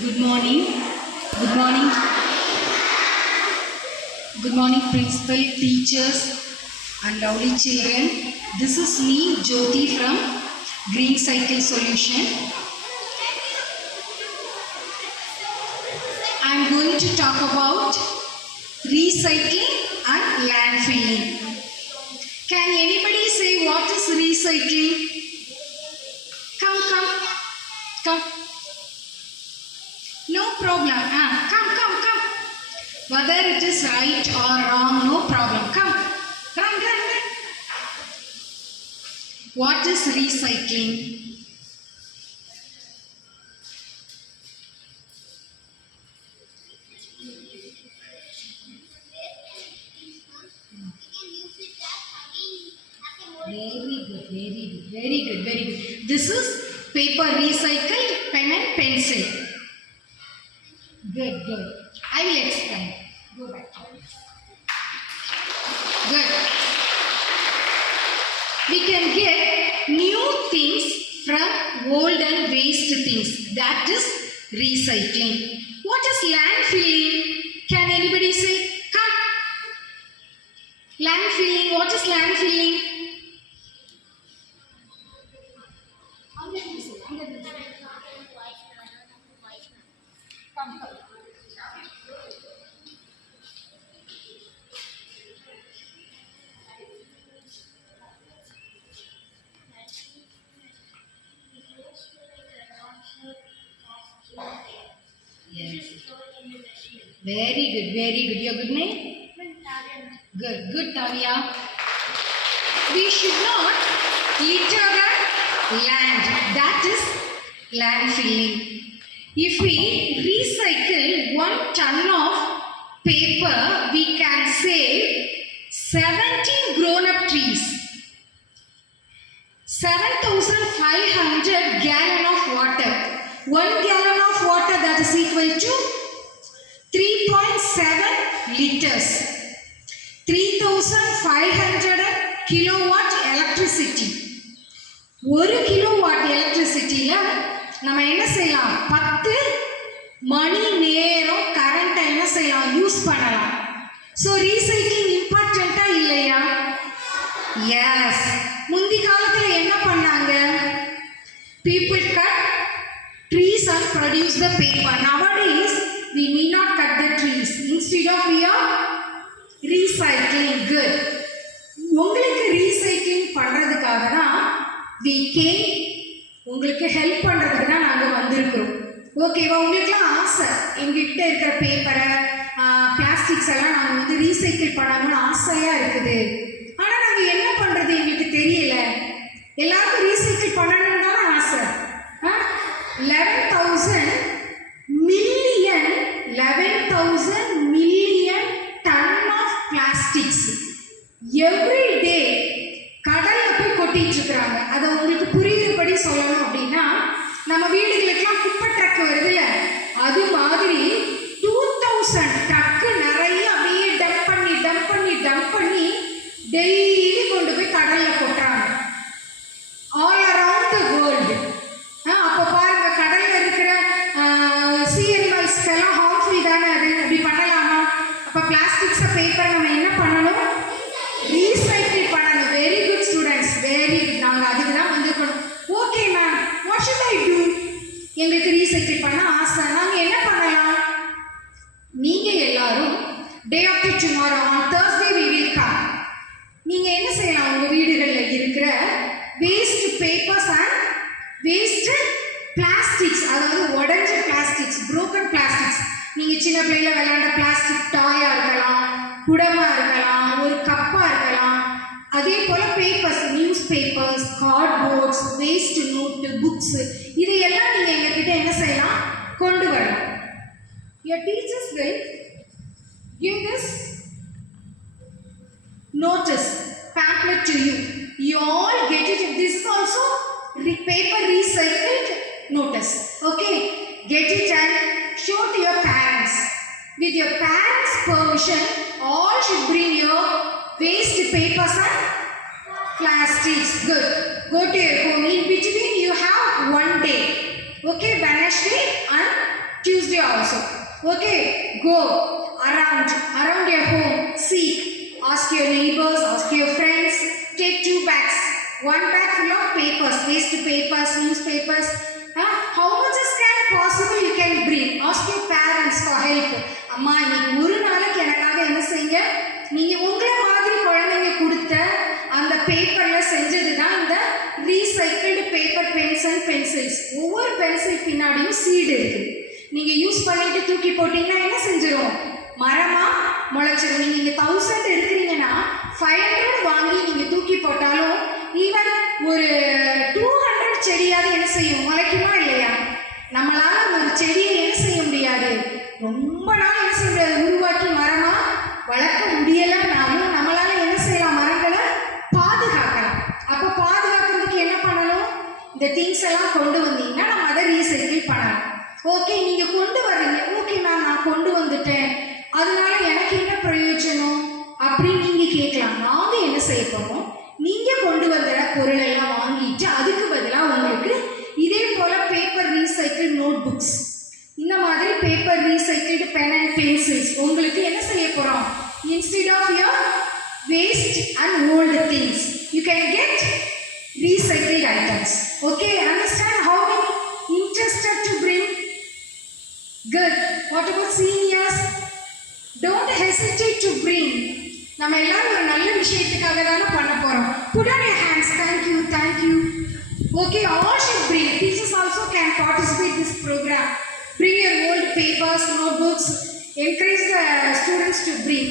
Good morning. Good morning. Good morning, principal, teachers, and lovely children. This is me, Jyoti from Green Cycle Solution. I am going to talk about recycling and landfilling. Can anybody say what is recycling? Come. No problem. Come. Whether it is right or wrong, no problem. Come. Run. What is recycling? Very good. This is paper recycled, pen and pencil. Good. I will explain. Go back. Good. We can get new things from old and waste things. That is recycling. What is landfilling? Can anybody say? Come. Landfilling. What is landfilling? Come. Yes. Very good. Your good name? Good, Tavia. We should not litter the land. That is landfilling. If we recycle 1 ton of paper, we can save 17 grown-up trees. 7,500 gallon of water. 1 gallon of water, that is equal to 3.7 liters. 3,500 kilowatt electricity. 1 kilowatt electricity நம்ம என்ன செய்யலாம் 10 மணி நேரம் கரண்ட் என்ன செய்யலாம் யூஸ் பண்ணலாம். So recycling இம்பார்ட்டண்டா இல்லையா? எஸ். முந்தி காலத்தில் என்ன பண்ணாங்க? People cut trees and produce the paper. Nowadays we need not cut the trees. Instead of we are recycling. Good. உங்களுக்கு ரீசைக்ளிங் பண்றதுக்காக தான் we came. உங்களுக்கு ஹெல்ப் பண்ணுறதுக்கு தான் நாங்கள் வந்திருக்கிறோம். ஓகேவா? உங்களுக்குலாம் ஆசை எங்ககிட்ட இருக்கிற பேப்பரை பிளாஸ்டிக்ஸ் எல்லாம் நாங்கள் வந்து ரீசைக்கிள் பண்ணணும்னு ஆசையாக இருக்குது. ஆனால் நாங்கள் என்ன பண்ணுறது எங்களுக்கு தெரியல. எல்லாருக்கும் ரீசைக்கிள் பண்ணணும்னு தானே ஆசை. 11,000 million ton of plastics every day கடலில் போய் கொட்டிட்டு இருக்கிறாங்க. அதை உங்களுக்கு புரியுறபடி சொல்லணும் அப்படின்னா, நம்ம வீடுகளுக்கெல்லாம் குப்பை ட்ரக் வருதுல்ல, அது மாதிரி 2000 ட்ரக்கு நிறைய அப்படியே டம்ப் பண்ணி டெய்லி கொண்டு போய் கடலில் கொட்டுறாங்க. All around the world. அப்போ பாருங்க, கடலில் இருக்கிற சீ அனிமல்ஸ்க்கெல்லாம் ஹார்ம்ஃபுல் தானே அது. அப்படி பண்ணலாமா? அப்போ பிளாஸ்டிக்ஸை பேப்பரை நம்ம என்ன பண்ணணும்? ரீசைக்கிள் பண்ணணும். Very good students, very good. நாங்கள் அதுக்கு தான் வந்துருக்கணும். Okay ma'am, what should I do? எங்களுக்கு ரீசைக்கிள் பண்ண ஆசை. நாங்கள் என்ன பண்ணலாம்? நீங்கள் எல்லாரும் day after tomorrow on Thursday we will come. நீங்கள் என்ன செய்யலாம்? உங்கள் வீடுகளில் இருக்கிற waste papers and waste plastics, அதாவது உடஞ்ச பிளாஸ்டிக்ஸ், புரோக்கன் பிளாஸ்டிக்ஸ், நீங்கள் சின்ன பிள்ளைல விளையாண்ட பிளாஸ்டிக் டாயாக இருக்கலாம், குடமாக இருக்கலாம், ஒரு கப்பாக இருக்கலாம். அதே போல் papers, news papers, cardboards, waste note, books, இதையெல்லாம் நீங்கள் எங்ககிட்ட என்ன செய்யலாம்? கொண்டு வரலாம். Your teachers will give this notice, pamphlet to you. You all get it. This is also paper recycled notice. Okay? Get it and show to your parents. With your parents' permission, all should bring your waste papers and plastics. Good. Go to your home. In between, you have 1 day. Okay, Wednesday and Tuesday also. Okay, go around your home, seek, ask your neighbors, ask your friends, take 2 bags. 1 bag full of papers, waste papers, newspapers. How much is can possible you can bring? Ask your parents for help. அம்மா இன்னைக்கு ஒரு நாளைக்கு எனக்காக என்ன செய்யுங்க, நீங்க உங்களை மாதிரி குழந்தைங்க கொடுத்த அந்த பேப்பர்ல செஞ்சது தான் இந்த recycled paper pens and pencils. ஒவ்வொரு பென்சில் பின்னாடியும் சீடு இருக்கு. நீங்க யூஸ் பண்ணிட்டு தூக்கி போட்டீங்கன்னா என்ன செஞ்சிடும், மரமா முளைச்சிடும். நீங்க இங்க 1000 எடுக்கிறீங்கன்னா 500 வாங்கி நீங்க தூக்கி போட்டாலும் ஈவன் ஒரு 200 செடியாவது என்ன செய்யும், முளைக்குமா இல்லையா? நம்மளால ஒரு செடியை என்ன செய்ய முடியாது, ரொம்ப நாள் என்ன செய்ய முடியாது, உருவாக்கி மரமா வளர்க்க முடியலன்னாலும் நம்மளால என்ன செய்யலாம், மரங்களை பாதுகாக்கலாம். அப்போ பாதுகாக்கிறதுக்கு என்ன பண்ணணும், இந்த திங்ஸ் எல்லாம் கொண்டு வந்தீங்கன்னா நம்ம அதை ரீசைக்கிள் பண்ணலாம். ஓகே, நீங்க கொண்டு வர்றீங்க, ஓகே மேம் நான் கொண்டு வந்துட்டேன், அதனால எனக்கு என்ன பிரயோஜனம் அப்படின்னு நீங்க கேட்கலாம். நாங்க என்ன செய்ய போறோம், நீங்க கொண்டு வந்த பொருள் எல்லாம் வாங்கிட்டு அதுக்கு பதிலாக உங்களுக்கு இதே போல பேப்பர் ரீசைக்கிள் நோட் புக்ஸ், இந்த மாதிரி paper recycled pen and pencils உங்களுக்கு என்ன செய்ய போறோம், instead of your waste and old things you can get recycled items. Okay, understand how many interested to bring? Good. What about seniors? Don't hesitate to bring. நம்ம எல்லாரும் ஒரு நல்ல விஷயத்துக்காக தானே பண்ண போறோம். Put on your hands. Thank you, thank you. Okay, all should bring. Teachers also can participate in this program. Bring your old papers, notebooks. Encourage the students to bring.